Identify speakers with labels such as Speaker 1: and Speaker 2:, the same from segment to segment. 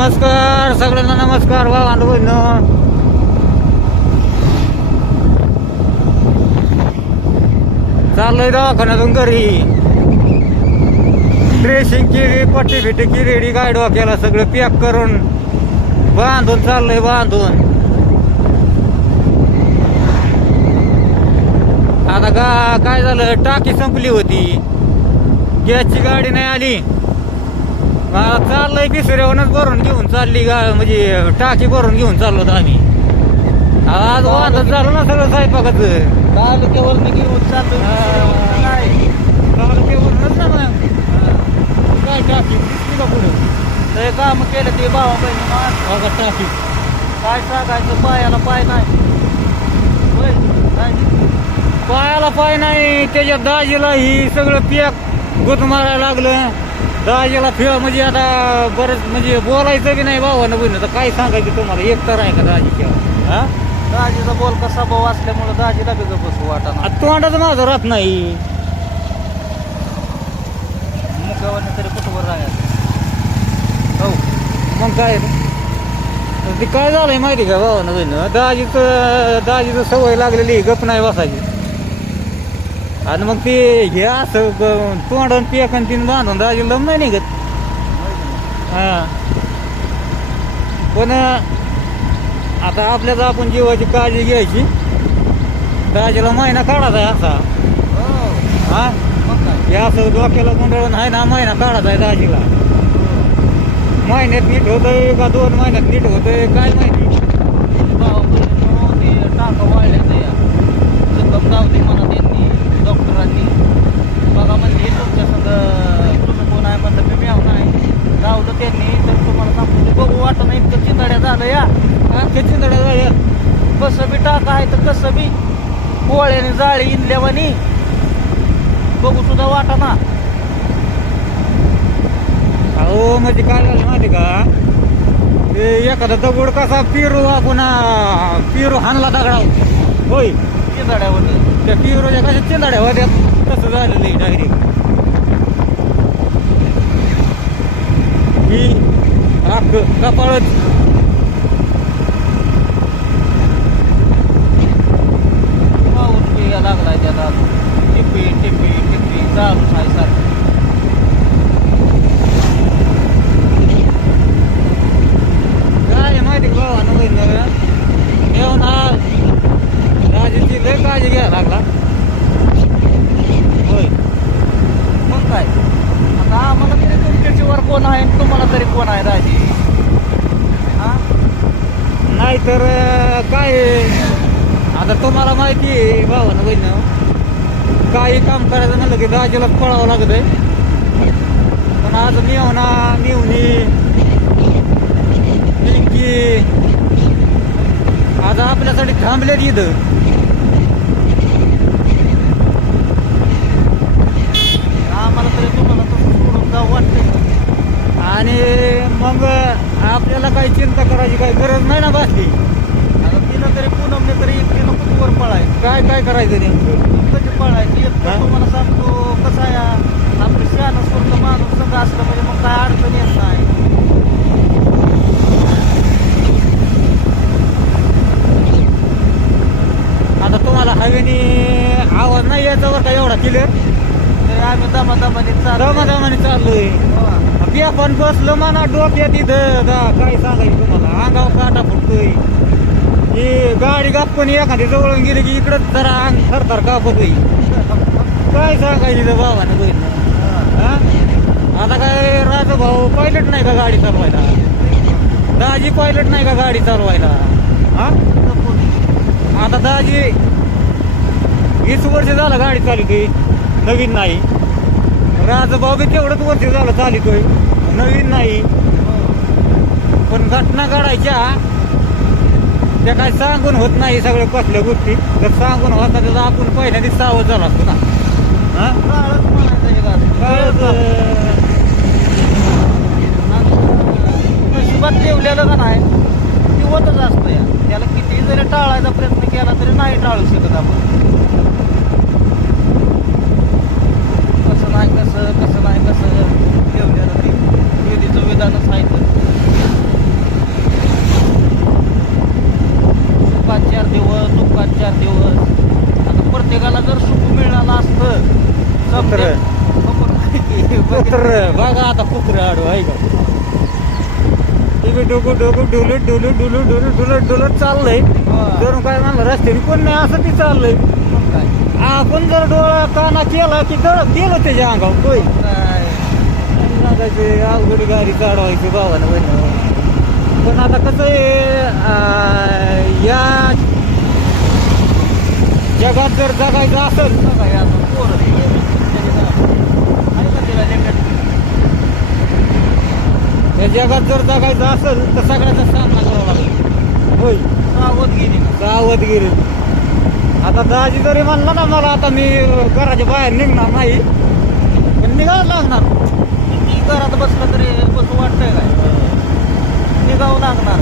Speaker 1: नमस्कार सगळ्यांना नमस्कार वा बहिणं चाललंय दवाखान्यातून घरी. ड्रेसिंग केली पट्टी फिटी केली रेडी गाय डोक्याला सगळं पॅक करून. बांधून चाललंय बांधून. आता का काय झालं? टाकी संपली होती. गॅसची गाडी नाही आली. मला चाललंय पिसऱ्यावरच भरून घेऊन चालली गा म्हणजे टाकी भरून घेऊन चाललो होतो आम्ही. आज वाहतच झालं ना सगळं स्वयंपाकाचं.
Speaker 2: तालुक्यावर घेऊन चालतो
Speaker 1: नाही. तालुक्यावरूनच ना मग
Speaker 2: काय टाकी? का पुढं? ते काम केलं ते भावा बहिणी बघा टाकी. काय सांगायचं? पायाला पाय नाही.
Speaker 1: काय पायाला पाय नाही त्याच्या दाजीला ही सगळं पॅक गुत मारायला लागलं. दाजीला फिर म्हणजे आता बरंच म्हणजे बोलायचं बी नाही भावानं बहिण तर काय सांगायचं तुम्हाला? एक तर आहे का दाजीच्या?
Speaker 2: हा? दाजीचा बोल कसा भाऊ असल्यामुळं दाजीला बी बसू आता
Speaker 1: तोंडाचं माझं राहत नाही.
Speaker 2: तरी कुठवर राहायचं?
Speaker 1: हो. मग काय? तर ते काय झालंय माहिती का भावानं बहिण दाजीचं दाजीचं सवय लागलेली गप नाही बसायची. आणि मग ते हे असं तोंडानं पेकन तीन बांधून दाजी लम नाही निघत. हा. पण आता आपल्याला आपण जीवाची काळजी घ्यायची. दाजीला महिना काढायचा आहे असा. हो. हा? हे असं डोक्याला गुंडळून आहे ना महिना काढायचा आहे दाजीला महिन्यात नीट होतंय का दोन महिन्यात नीट होतंय काय माहिती.
Speaker 2: टाका वाढल्याचं या. जखम गावली म्हणा त्यांनी डॉक्टरांनी. बघा म्हणजे तुमच्या संग तुम्ही कोण आहे म्हणलं मी म्याव नाही? लावलं त्यांनी तर तुम्हाला सांगतो ते बघू वाटत नाही इतकं चिंदड्या झालं या
Speaker 1: ते चिंदड्या झाल्या.
Speaker 2: कसं बी टाका आहे तर कसं बी. पोळ्याने जाळी इनल्यावानी. बघू सुद्धा वाटा ना
Speaker 1: अहो म्हणजे काय झालं माहिती का? ते एखादा दगड कसा पिरू आपण पिरू हाणला दगडा होय. चिंदड्यावर त्या पिरोच्या कशा चिंदाड्या होत्या तसं झालेलं आहे डायरेक्ट ही अख्ख कपाळच
Speaker 2: पाऊस बी या लागलाय त्याला टिप्पी टिप्पी टिप्पी चालूच आहे सारखं
Speaker 1: काय आहे माहिती का भावानं बहिणं येऊन हा राजाची लय काळजी घ्यायला लागला होय मग काय
Speaker 2: आता आम्हाला तरी तुमच्या जीवावर कोण आहे तुम्हाला तरी कोण आहे राजी?
Speaker 1: हा? नाहीतर अं, काय? आता तुम्हाला माहिती आहे भावानं बहिणं काही काम करायचं म्हणलं की दाजीलाच पळावं लागत आहे पण आज मेवना मेवणी पिंकी आज आपल्यासाठी थांबलेत इथं
Speaker 2: आम्हाला तरी तुम्हाला तसं सोडून जाऊ वाटतंय
Speaker 1: आणि मग आपल्याला काही चिंता करायची काही गरज नाही ना बाकी आता
Speaker 2: तिनं तरी पूनमने तरी एकटीनं कुठवर पळायचं
Speaker 1: काय करायचं
Speaker 2: कशी पळायची हा? तुम्हाला सांगतो कसं आहे आपलं शहाणं सोडलं माणूस सगळं असलं म्हणजे मग काय अडचण येत नाही.
Speaker 1: आता तुम्हाला हवेने आवाज नाही यायचा बरं का एवढा क्लिअर
Speaker 2: तरी आम्ही दमादमाने चालू
Speaker 1: दमादमाने चाललोय. बी आपण बसलो म्हणा डोक्यात इथं काय सांगायचं तुम्हाला? अंगावर काटा फुटतोय. ही गाडी गापून एखादी जवळून गेली की इकडंच जरा अंग थरथर कापत होई काय सांगायचं बाबाने बहीण? बहिण आता काय राजा भाऊ पायलट नाही का गाडी चालवायला? दाजी पायलट नाही का गाडी चालवायला? हा? आता दाजी वीस वर्ष झालं गाडी चालवतोय नवीन नाही. राजभाऊ बी तेवढंच वर्ष झालं चालितोय नवीन नाही. पण घटना काढायच्या त्या काय सांगून होत नाही सगळ्या कसल्या गोष्टी. जर सांगून होता तर आपण पहिल्यांदा सावध झाला असतो ना.
Speaker 2: नशिबात ठेवलेलं का नाही? ती होतच असतं या. त्याला कितीही जरी टाळायचा प्रयत्न केला तरी नाही टाळू शकत आपण. मला जर सुख मिळणार असतं
Speaker 1: कुत्र. कुत्र. बघा आता कुत्र आडू आहे का? ते बी डोकू डोकू डुलट डुलू डुलू डुलू डुलट डुलट चाललंय. जरून काय म्हणलं रस्त्याने कोण नाही असं ते चाललंय. आपण जर डोळा काना केला की गळत केलं त्याच्या अंगावर कोई लागायचे अवघड गाडी काढवायची भावानं पण आता कसं आहे जगात जर जगायचं असेल? या जगात जर जगायचं असेल तर सगळ्याचा सामना करावा लागेल. होय.
Speaker 2: सावधगिरी.
Speaker 1: सावधगिरी. आता दाजी जरी म्हणला ना मला आता मी घराच्या बाहेर निघणार नाही पण निघावं लागणार.
Speaker 2: किती घरात बसलं तरी बसू वाटतंय निघावं लागणार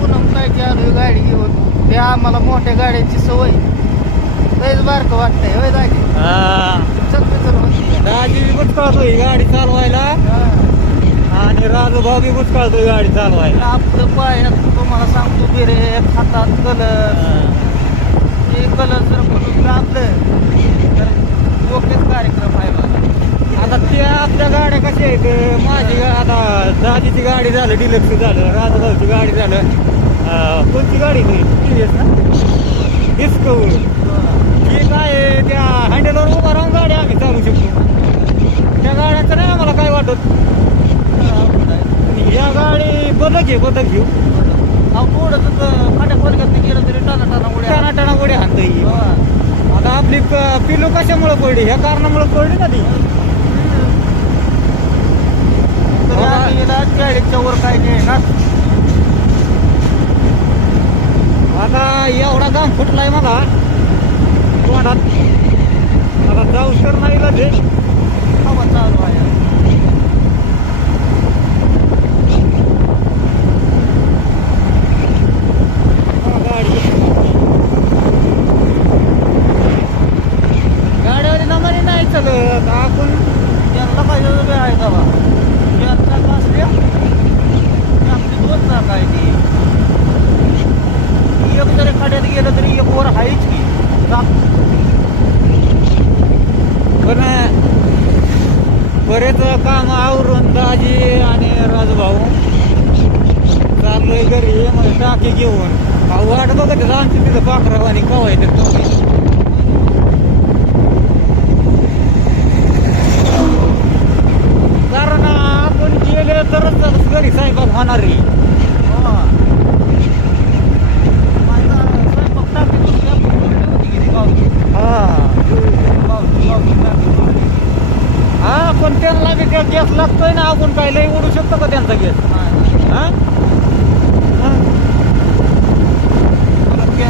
Speaker 2: पूनम काय की आलोय गाडी घेऊन ते आम्हाला मोठ्या गाड्यांची सवय. लयच बारकं वाटतंय होय
Speaker 1: हा. चल दाजी बी बुचकाळतोय गाडी चालवायला. आणि राजू भाऊ बी बुचकाळतोय गाडी चालवायला.
Speaker 2: आपलं पायात तुम्हाला सांगतो बिरे हातात कलर हे. कलर जर म्हणून लाभलं तर योग्यच कार्यक्रम आहे
Speaker 1: बघा. आता त्या आपल्या गाड्या कशा आहेत? माझी आता दाजीची गाडी झालं डिलक्स झालं राजूभाऊची गाडी झालं. कोणती गाडी टीव्हीएस ना? डिस्कवर ही काय त्या हँडलवर उभा राहून गाडी आम्ही चालू शकतो. त्या गाड्यांचं नाही आम्हाला काय वाटत. या गाडी बदक आहे बदक घेऊ.
Speaker 2: थोडंसं फाट्या खोलग्यात गेलं तरी टाना टाना उड्या
Speaker 1: टाणा टाणा उडी हाणता येईल हा. आता आपली पिलू कशामुळे पडली? ह्या कारणामुळे पडली ना ती. चाळीसच्या वर काय नाही ना आता एवढा जाम फुटलाय मला. तोंडात आता जाऊ तर नाही ते हवा चालू आहे गाडी गाड्यावर नमाने नाही चलत आपण
Speaker 2: त्यांना पाहिजे वेळ आहे का बा चार चाक असल्या की आपली दोन चाक आहे ती एक जरी खड्यात गेलं तरी एक वर आहेच की चाक
Speaker 1: पण बरेच काम आवरून दाजी आणि राजूभाऊ. चाललोय घरी म्हणजे टाकी घेऊन. भाऊ वाट बघत आहे, आमची तिथं पाखरा आणि कवा येते कारण आपण गेले तरच घरी स्वयंपाक होणार. आहे हो.
Speaker 2: माझा स्वयंपाक टाकीत होती, आपण बोलली होती की ती गावठी. हा गावठी, गावठी टाकीत होती.
Speaker 1: हा पण त्यांना बी त्या गॅस लागतोय ना आपण काय शकतो का त्यांचा गॅस.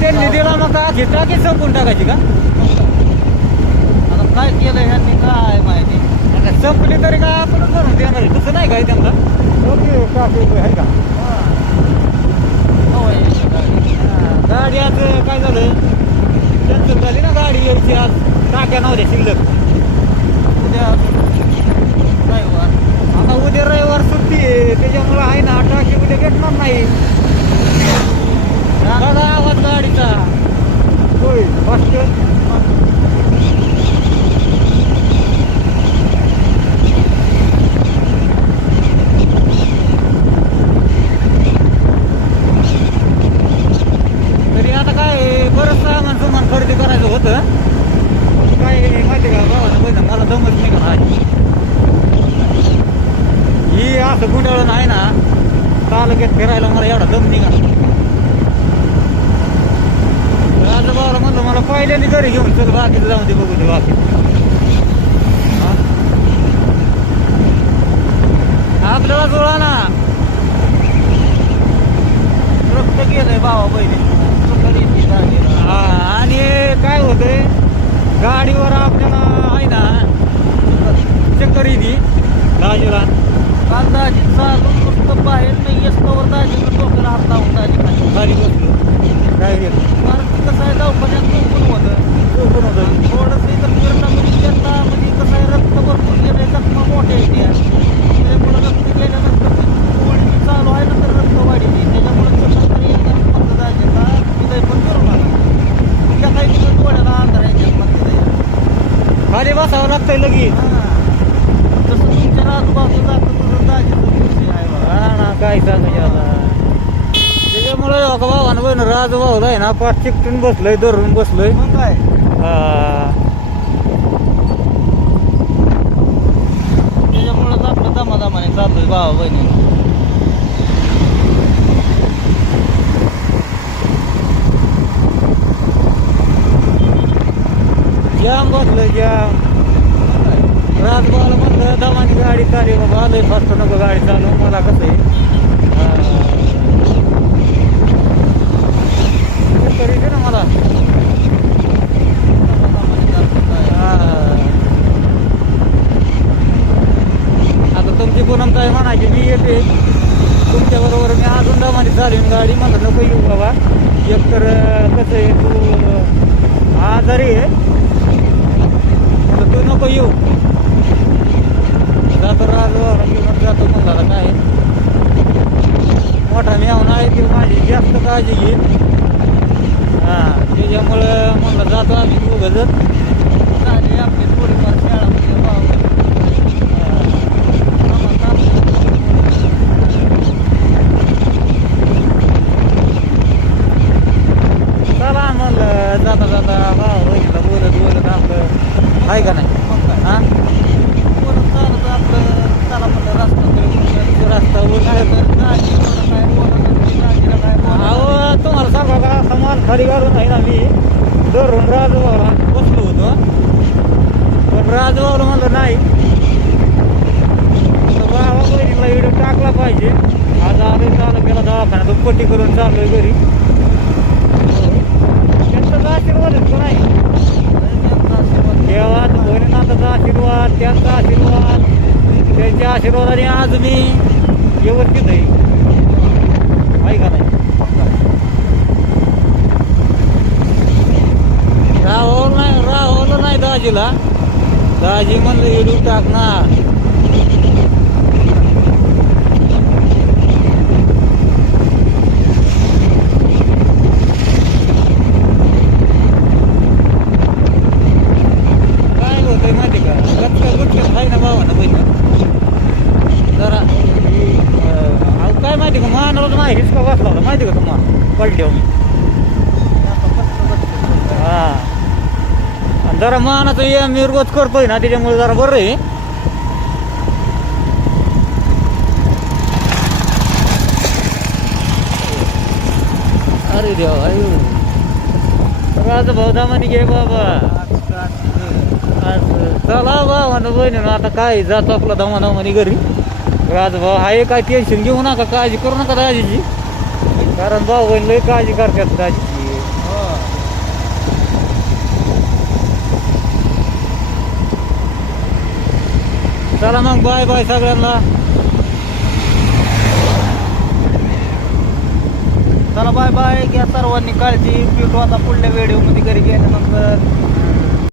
Speaker 1: त्यांनी दिला मग आखी टाकी संपून टाकायची का?
Speaker 2: आता काय केलं ह्यांनी काय माहिती?
Speaker 1: आता संपली तरी काय आपणच भरून देणार आहे? तसं नाही काय त्यांना?
Speaker 2: आहे का? गाडी.
Speaker 1: हा, गाडी आज काय झालं? कॅन्सल झाली ना गाडी यायची आज. टाक्या नव्हत्या शिल्लक. उद्या आता उद्या रविवार सुट्टी आहे त्याच्यामुळे आहे ना टाकी उद्या घेतणार नाही. आवाज गाडीचा. होय फास्ट तरी आता काय बरंच सामान सामान खरेदी करायचं होतं पण काय माहिती का बाबा बघा मला दमच नाही का नाही ही असं गुंडाळून आहे ना तालुक्यात फिरायला मला एवढा दम निघा राजभावाला म्हणलं पहिल्यांदा घरी घेऊन चल बाकीचं जाऊन दे बघू दे बाकी? आपल्याला जुळा ना
Speaker 2: रक्त गेलंय भावा बहिणी.
Speaker 1: हा, आणि काय होतंय? गाडीवर आपल्याला आहे ना चक्कर येते. दाजीला
Speaker 2: काल दाजी चालून नुसतं बाहेर नाही येस्तवर दाजीनं डोक्याला हात लावून दाजी
Speaker 1: खाली खाली बसलो काय घेत
Speaker 2: कारण ते कसं आहे दवाखान्यात झोपून होतं
Speaker 1: कोण होतं
Speaker 2: थोडंसं इथं फिरणं म्हणजे त्यांना म्हणजे कसं आहे रक्त भरपूर गेलंय जखमा मोठ्या येते त्याच्यामुळे रक्त गेल्यानंतर ती गोळी चालू आहे ना तर रक्त वाढीची त्याच्यामुळे कसं तरी येतं फक्त दाजीला तिथे पण करू नका त्या काही तिथं डोळ्याला अंधार आहे म्हणते
Speaker 1: खाली बसावं लागतंय लगेच हा.
Speaker 2: जसं तुमच्या आजूबाजूला जातं तसं दाजीचं विषय आहे
Speaker 1: बघा. हा ना काय सांगायचं आता त्याच्यामुळे बहिण राजू आहे ना पाठ चिकटून बसलोय धरून बसलोय. मग काय? हा. त्याच्यामुळंच आपलं दमादमाने चाललोय भावा बहिणी. जाम बसलोय जाम. म्हणलं दमानी गाडी चालली बाबा आलोय फास्ट नको गाडी चालू मला कसं आहे? तरी दे ना मला. आता तुमची पूनम काय म्हणायची मी येते. तुमच्या बरोबर मी अजून दमानी चालवीन गाडी म्हणलं नको येऊ बाबा. एकतर तर कसं आहे तू आजारी आहे. तू नको येऊ. जातो राजवार घेऊन जातो म्हणला काय मोठा मी नाही ती माझी जास्त काळजी घे हा त्याच्यामुळं म्हणलं जातो आम्ही दोघं जण. झाली आपली थोडीफार शाळामध्ये भावा बहिणी. आम्हाला चाललंय. चला म्हणलं जाता जाता भाऊ बहिणीला बोलत बोलत आपलं आहे का नाही मग काय? हा
Speaker 2: बोलत चालत आपलं चला म्हणलं रस्ता तरी उरला. रस्ता काय उरला तर दाजी एवढं काय बोलत होती, दाजीला काय बोलत
Speaker 1: अहो तुम्हाला सांगा का सामान खाली घालून आहे ना मी धरून राजभाऊला बसलो होतो पण राजभाऊला म्हणलं नाही म्हणलं भावा बहिणीला व्हिडिओ टाकला पाहिजे. आज आलोय चालू केला दवाखान्यात. पट्टी करून चाललोय घरी. त्यांचा आशीर्वाद आहे नाही त्यांचा आशीर्वाद देवात भोलेनाथाचा आशीर्वाद त्यांचा आशीर्वाद. त्यांच्या आशीर्वादाने आज मी व्यवस्थित आहे आहे का नाही राहुल नाही राहुल नाही दाजीला. दाजी म्हणलं येडू टाकणार काय होतंय माहिती का गचका गुटक्यात आहे ना भावानं बहिणी जरा अं, अहो काय माहिती का मानाला नाही हिसका माहिती का तुम्हाला? पडल्यावर मी आता हा. आणि जरा मानाचं ये मी रोज करतोय ना त्याच्यामुळे जरा बरं आहे. अरे देवा अयो राज भाऊ घे बाबा. आज भाऊ आज चला हो भावानं बहिणीनं आता काय जातो आपला दमा दमानी घरी राजभाऊ आहे काय टेन्शन घेऊ नका काळजी करू नका दाजीची कारण भाऊ बहीण लय काळजी करतात दाजीची चला मग बाय बाय सगळ्यांना. चला बाय बाय घ्या सर्वांनी काळजी. भेटू आता पुढल्या व्हिडिओ घरी गेल्यानंतर.